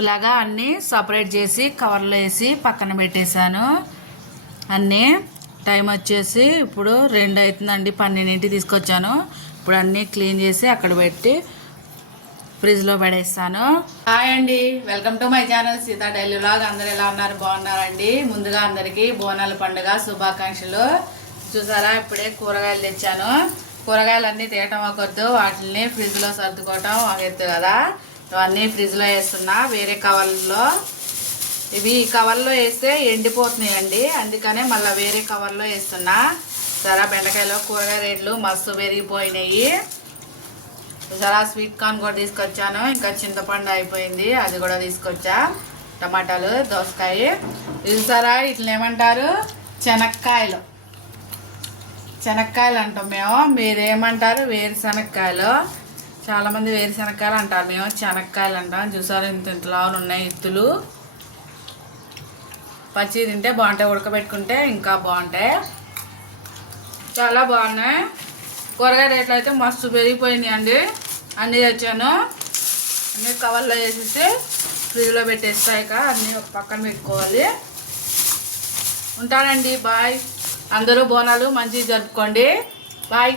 ఇలాగా అన్నీ సపరేట్ చేసి కవర్లో వేసి పక్కన పెట్టేశాను. అన్నీ టైం వచ్చేసి ఇప్పుడు 2 అవుతుందండి. 12ంటికి తీసుకొచ్చాను. ఇప్పుడు అన్నీ క్లీన్ చేసి అక్కడ పెట్టి ఫ్రిడ్జ్లో పడేస్తాను. హాయ్ అండి, welcome to my channel Sita daily vlog. అందరు ఎలా ఉన్నారు? బాగున్నారండి. ముందుగా అందరికీ బోనాల పండుగ శుభాకాంక్షలు. చూసారా, ఇప్పుడే కూరగాయలు తెచ్చాను. కూరగాయలు అన్నీ తీయటం ఒకద్దు, వాటిని ఫ్రిడ్జ్లో సర్దుకోవటం ఒక ఎత్తు కదా. ఇవన్నీ ఫ్రిడ్జ్లో వేస్తున్నా వేరే కవర్లో. ఇవి ఈ కవర్లో వేస్తే ఎండిపోతున్నాయండి, అందుకనే మళ్ళీ వేరే కవర్లో వేస్తున్నా. సరే, బెండకాయలో కూరగాయ రేట్లు మస్తు పెరిగిపోయినాయి. సరే, స్వీట్ కార్న్ కూడా తీసుకొచ్చాను. ఇంకా చింతపండు అయిపోయింది, అది కూడా తీసుకొచ్చా. టమాటాలు, దోసకాయ. ఇది సరా ఇట్లా ఏమంటారు? శనక్కాయలు. శనక్కాయలు అంటాం మేము, మీరేమంటారు? వేరుశనక్కాయలు. చాలామంది వేరుశనక్కాయలు అంటారు, మేము శనక్కాయలు అంటాం. చూసారు, ఇంత ఇంతలా ఉన్నాయి ఇత్తులు. పచ్చి తింటే బాగుంటాయి, ఉడకబెట్టుకుంటే ఇంకా బాగుంటాయి. చాలా బాగున్నాయి. కూరగాయ రేట్లు అయితే మస్తు పెరిగిపోయినాయి అండి. అన్నీ తెచ్చాను, అన్నీ కవర్లో వేసేసి ఫ్రిడ్జ్లో పెట్టేస్తాయి. ఇక అన్నీ ఒక పక్కన పెట్టుకోవాలి. ఉంటానండి, బాయ్. అందరూ బోనాలు మంచిగా జరుపుకోండి. బాయ్.